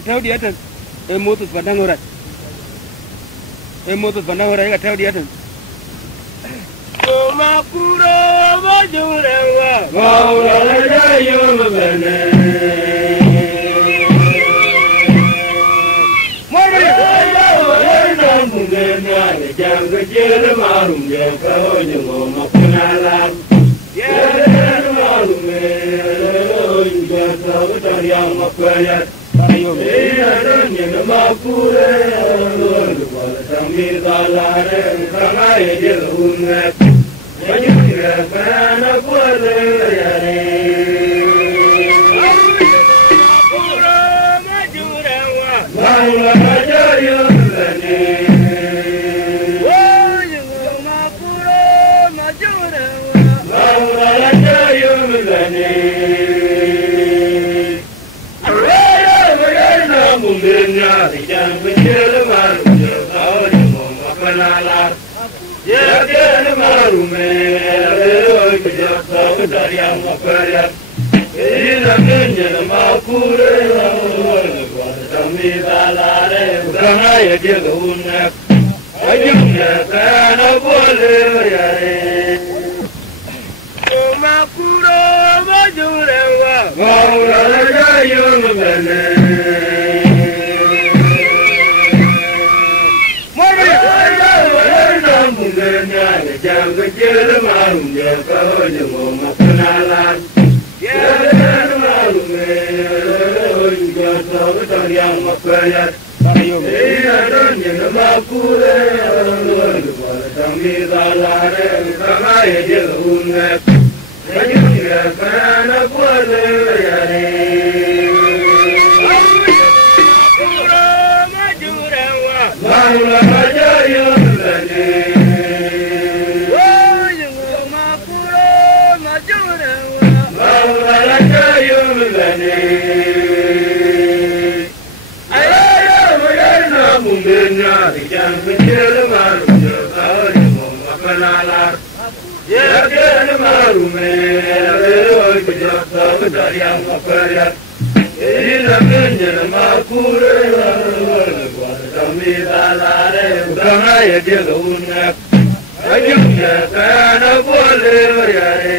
tahu dia tu, motor pandang orang, motor pandang orang yang tahu dia tu. Makuro majurewa, maula jayu mbene. Mari ayo ayo mbene, jang kecil marum dia kau jangan makunalan. Ya marum dia kau cariang makuayat. Ayo ada ni makure, luar sambil galare, kangai dia unat. Majunya kana kuale yare. Makuro majurewa, maula jayu mbene. Makuro majurewa, maula jayu mbene. Mungkinnya jangan kecil marum kau jangan makan ya kecil marum kerja kau dari yang makan ini namanya makure kami balare bukan ayah dia guna ayahnya kana boleh yare makuro majurewa maula jayu mbene. Jang kecil marum dia kau jangan makenalan. Ya marum dia kau cari yang makayat. Iya dan yang makure sambil galare kangai dia unat. Majunya kana kuale yare. Makuro majurewa, maula jayu mbene. Mungkinnya jangan kecil marum kau jangan makan ya kecil marum kerja kau dari yang makan ini namanya makure kami balare bukan ayah dia guna ayahnya kana boleh yare.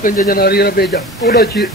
Penjanari Rabeja. Udah ci.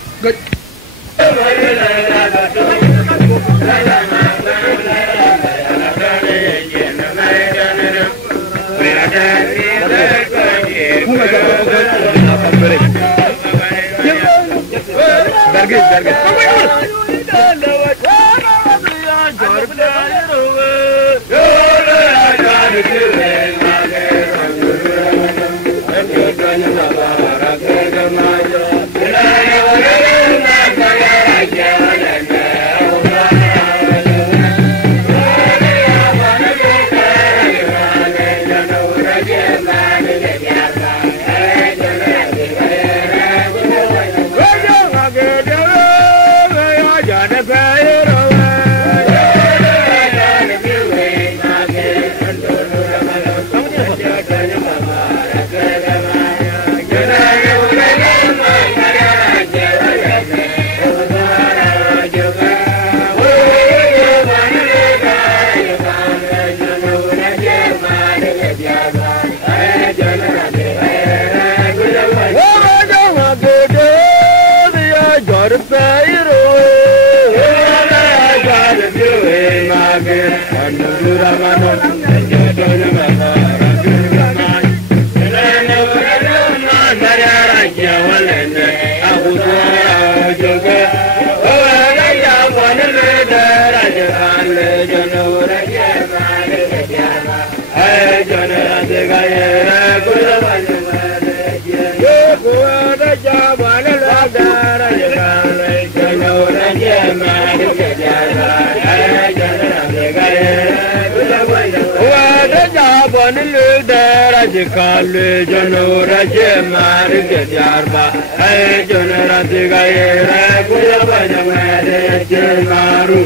Kalle janora jemar gejarba ay janora digayera kuya banyamade jemaru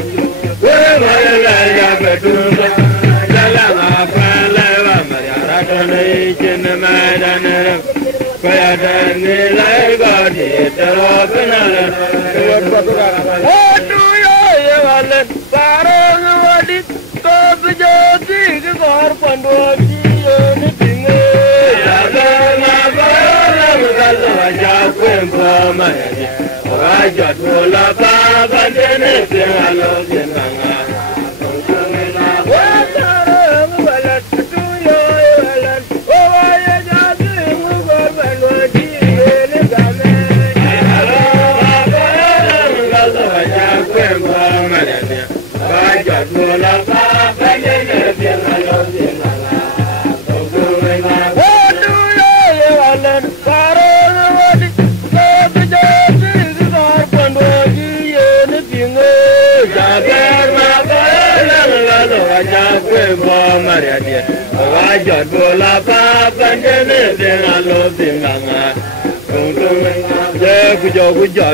we mala ya betuba lala mafala wa mayara tanai jenmadan kaya dani lai gadi terobnala odu yo wale parong wadi ko bjoti gor pandodi Bola pa pandene denalo dinganga je kujo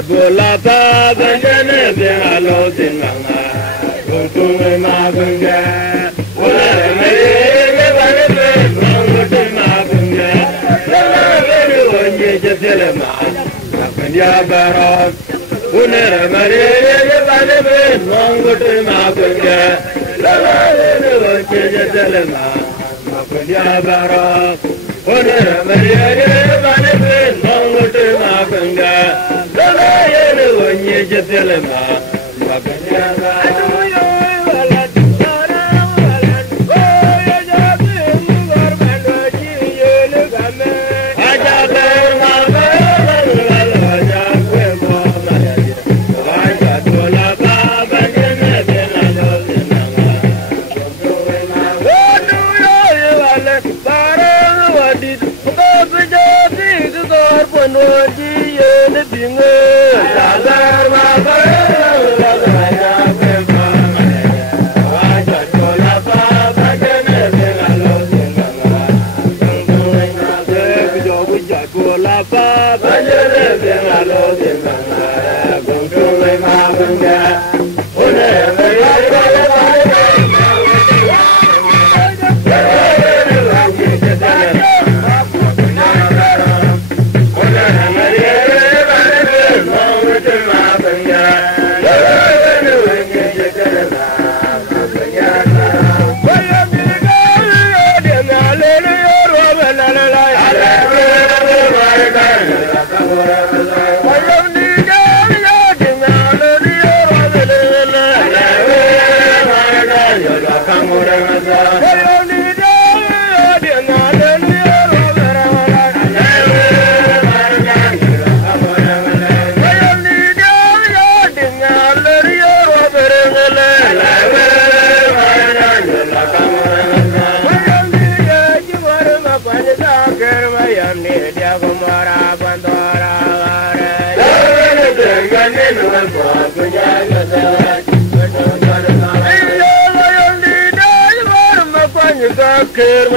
bola pa pandene denalo dinganga kuntum ma gunga wala me bane nongote ma gunga le wonje jetele ma kandia barat unere mare bane nongote ma gunga le wonje jetele ma ya bara onera mariya bane be nongote ma banga dala yele wonye jetele ma baganya aduyo wala dara wala o ya jabe mugar bando ji yele game aja be ma be wala ja be mo ma ya aja tola ba bane be na lo Bingo,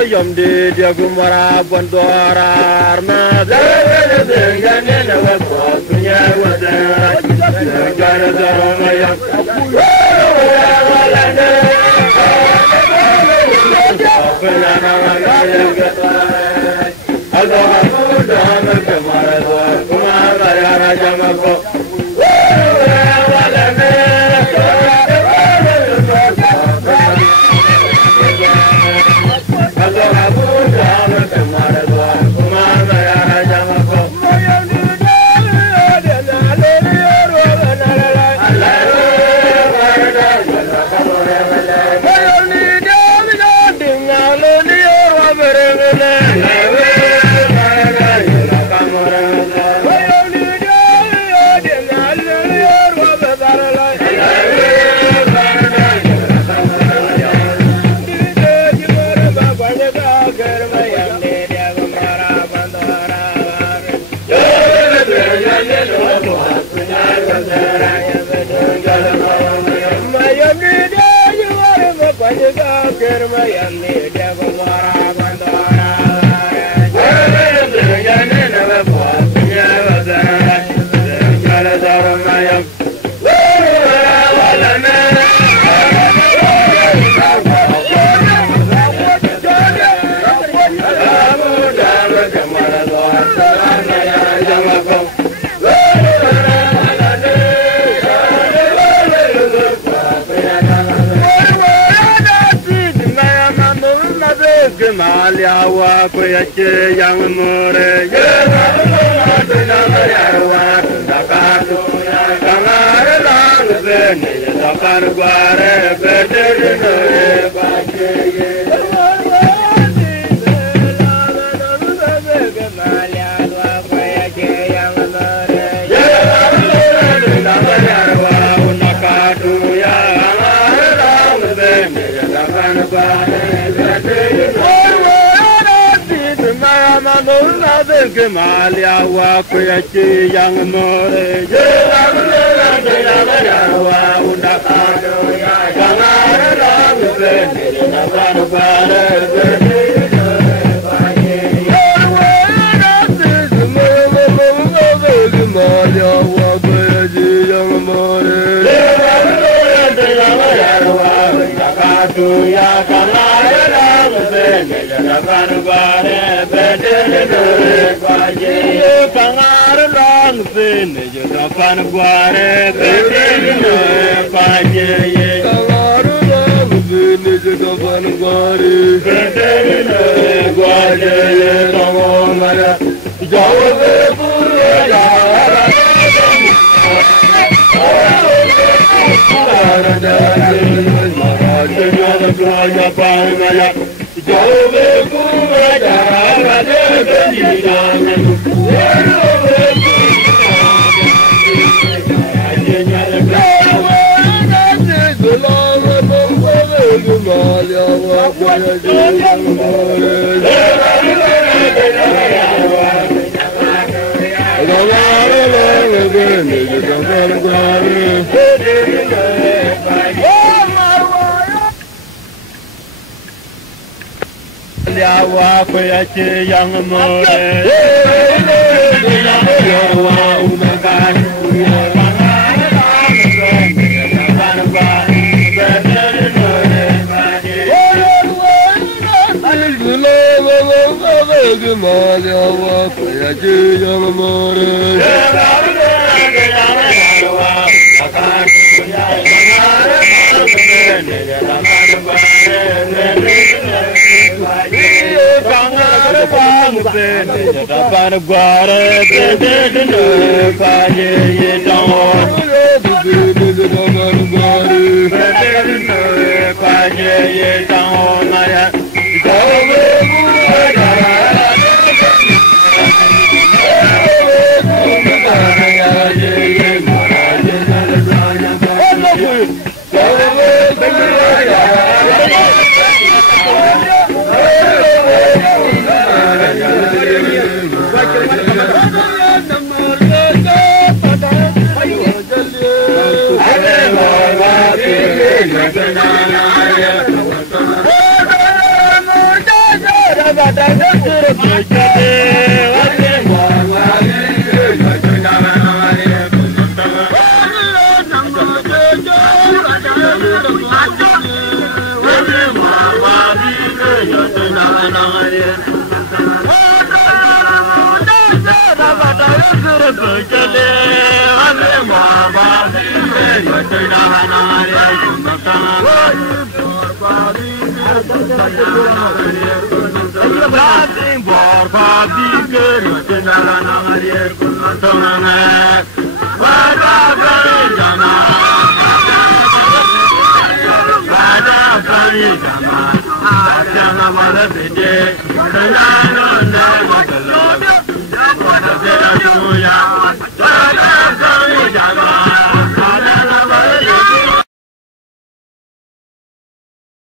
Yom di dia gumara bandora arma zare dengan nawa punya wazar negara darama yang walana Allah mudah kemara kumara ya raja mako Maliawa kuyache yang more ye na yarwa dakatu kamare lang bene dakar gware bedere no bache ye Maliawa kuyache yang more ye na yarwa dakatu ya kamare lang bene dakar gware Maliawa kuyache yang more ye yarwa undakado ya kamare lang bene dakar gware Maliawa kuyache yang more yarwa undakado ya kamare lang bene dakar gware Kangar lang sin je dapan guare bedino paje ye kangar lang sin je dapan guare bedino guaje ye tongomara jawe pura ya Jove kumara rade bedina Maliawa kuyache yang more yarwa undakado ya kamare Maliawa kuyache yang more Dapat guare bedino paje ye dong Yeah.